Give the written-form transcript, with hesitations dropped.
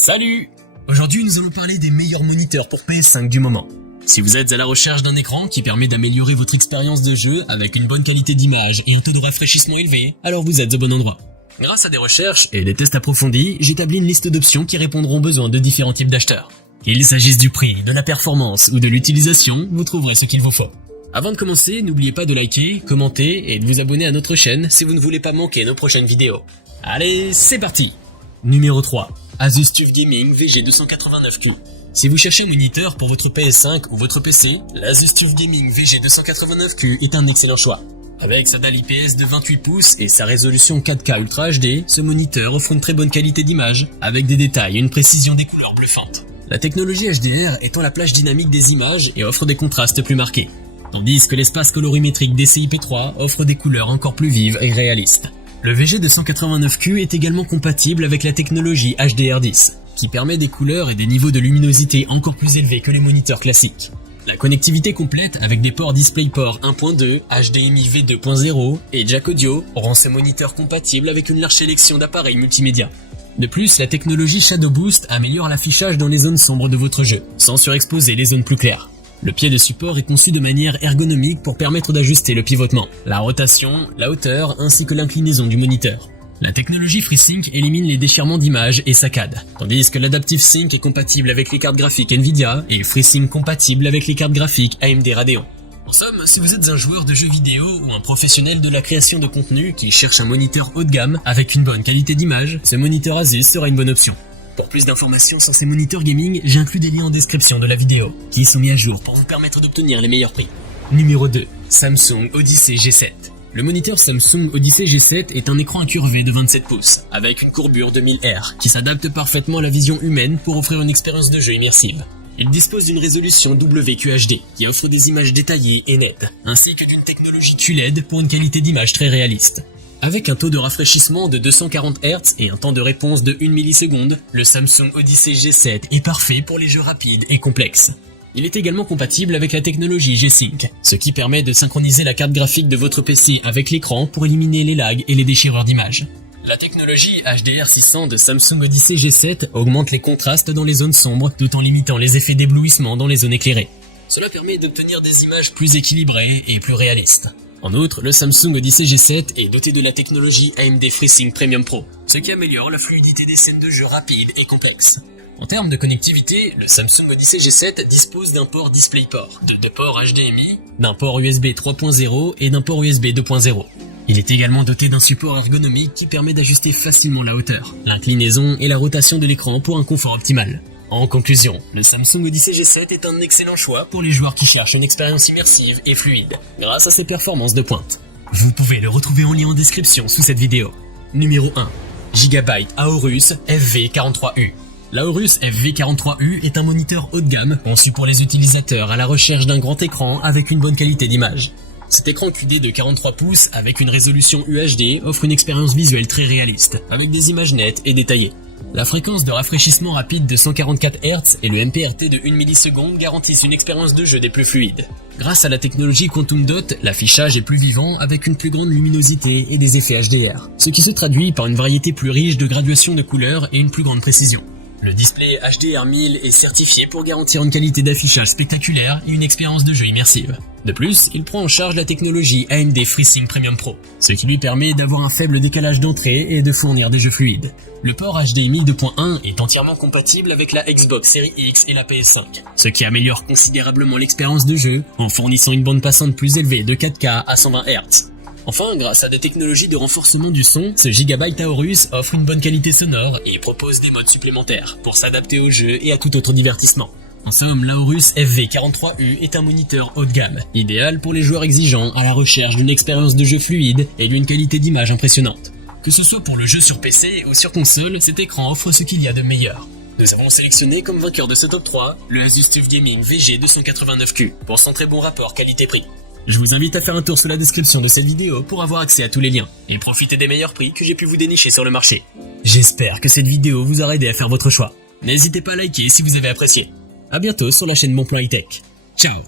Salut! Aujourd'hui, nous allons parler des meilleurs moniteurs pour PS5 du moment. Si vous êtes à la recherche d'un écran qui permet d'améliorer votre expérience de jeu avec une bonne qualité d'image et un taux de rafraîchissement élevé, alors vous êtes au bon endroit. Grâce à des recherches et des tests approfondis, j'établis une liste d'options qui répondront aux besoins de différents types d'acheteurs. Qu'il s'agisse du prix, de la performance ou de l'utilisation, vous trouverez ce qu'il vous faut. Avant de commencer, n'oubliez pas de liker, commenter et de vous abonner à notre chaîne si vous ne voulez pas manquer nos prochaines vidéos. Allez, c'est parti! Numéro 3. Asus TUF Gaming VG289Q. Si vous cherchez un moniteur pour votre PS5 ou votre PC, l'Asus TUF Gaming VG289Q est un excellent choix. Avec sa dalle IPS de 28 pouces et sa résolution 4K Ultra HD, ce moniteur offre une très bonne qualité d'image, avec des détails et une précision des couleurs bluffantes. La technologie HDR étend la plage dynamique des images et offre des contrastes plus marqués, tandis que l'espace colorimétrique DCI-P3 offre des couleurs encore plus vives et réalistes. Le VG289Q est également compatible avec la technologie HDR10, qui permet des couleurs et des niveaux de luminosité encore plus élevés que les moniteurs classiques. La connectivité complète avec des ports DisplayPort 1.2, HDMI V2.0 et jack audio rend ces moniteurs compatibles avec une large sélection d'appareils multimédia. De plus, la technologie Shadow Boost améliore l'affichage dans les zones sombres de votre jeu, sans surexposer les zones plus claires. Le pied de support est conçu de manière ergonomique pour permettre d'ajuster le pivotement, la rotation, la hauteur ainsi que l'inclinaison du moniteur. La technologie FreeSync élimine les déchirements d'images et saccades, tandis que l'Adaptive Sync est compatible avec les cartes graphiques Nvidia et FreeSync compatible avec les cartes graphiques AMD Radeon. En somme, si vous êtes un joueur de jeux vidéo ou un professionnel de la création de contenu qui cherche un moniteur haut de gamme avec une bonne qualité d'image, ce moniteur Asus sera une bonne option. Pour plus d'informations sur ces moniteurs gaming, j'inclus des liens en description de la vidéo, qui sont mis à jour pour vous permettre d'obtenir les meilleurs prix. Numéro 2. Samsung Odyssey G7. Le moniteur Samsung Odyssey G7 est un écran incurvé de 27 pouces, avec une courbure de 1000 Hz, qui s'adapte parfaitement à la vision humaine pour offrir une expérience de jeu immersive. Il dispose d'une résolution WQHD, qui offre des images détaillées et nettes, ainsi que d'une technologie QLED pour une qualité d'image très réaliste. Avec un taux de rafraîchissement de 240 Hz et un temps de réponse de 1 milliseconde, le Samsung Odyssey G7 est parfait pour les jeux rapides et complexes. Il est également compatible avec la technologie G-Sync, ce qui permet de synchroniser la carte graphique de votre PC avec l'écran pour éliminer les lags et les déchireurs d'images. La technologie HDR600 de Samsung Odyssey G7 augmente les contrastes dans les zones sombres tout en limitant les effets d'éblouissement dans les zones éclairées. Cela permet d'obtenir des images plus équilibrées et plus réalistes. En outre, le Samsung Odyssey G7 est doté de la technologie AMD FreeSync Premium Pro, ce qui améliore la fluidité des scènes de jeu rapides et complexes. En termes de connectivité, le Samsung Odyssey G7 dispose d'un port DisplayPort, de 2 ports HDMI, d'un port USB 3.0 et d'un port USB 2.0. Il est également doté d'un support ergonomique qui permet d'ajuster facilement la hauteur, l'inclinaison et la rotation de l'écran pour un confort optimal. En conclusion, le Samsung Odyssey G7 est un excellent choix pour les joueurs qui cherchent une expérience immersive et fluide, grâce à ses performances de pointe. Vous pouvez le retrouver en lien en description sous cette vidéo. Numéro 1. Gigabyte Aorus FV43U. L'Aorus FV43U est un moniteur haut de gamme conçu pour les utilisateurs à la recherche d'un grand écran avec une bonne qualité d'image. Cet écran QD de 43 pouces avec une résolution UHD offre une expérience visuelle très réaliste, avec des images nettes et détaillées. La fréquence de rafraîchissement rapide de 144 Hz et le MPRT de 1 milliseconde garantissent une expérience de jeu des plus fluides. Grâce à la technologie Quantum Dot, l'affichage est plus vivant avec une plus grande luminosité et des effets HDR, ce qui se traduit par une variété plus riche de graduations de couleurs et une plus grande précision. Le display HDR 1000 est certifié pour garantir une qualité d'affichage spectaculaire et une expérience de jeu immersive. De plus, il prend en charge la technologie AMD FreeSync Premium Pro, ce qui lui permet d'avoir un faible décalage d'entrée et de fournir des jeux fluides. Le port HDMI 2.1 est entièrement compatible avec la Xbox Series X et la PS5, ce qui améliore considérablement l'expérience de jeu en fournissant une bande passante plus élevée de 4K à 120 Hz. Enfin, grâce à des technologies de renforcement du son, ce Gigabyte Aorus offre une bonne qualité sonore et propose des modes supplémentaires pour s'adapter au jeu et à tout autre divertissement. En somme, l'Aorus FV43U est un moniteur haut de gamme, idéal pour les joueurs exigeants à la recherche d'une expérience de jeu fluide et d'une qualité d'image impressionnante. Que ce soit pour le jeu sur PC ou sur console, cet écran offre ce qu'il y a de meilleur. Nous avons sélectionné comme vainqueur de ce top 3 le Asus TUF Gaming VG289Q pour son très bon rapport qualité-prix. Je vous invite à faire un tour sous la description de cette vidéo pour avoir accès à tous les liens et profiter des meilleurs prix que j'ai pu vous dénicher sur le marché. J'espère que cette vidéo vous aura aidé à faire votre choix. N'hésitez pas à liker si vous avez apprécié. A bientôt sur la chaîne Bonplan High Tech. Ciao.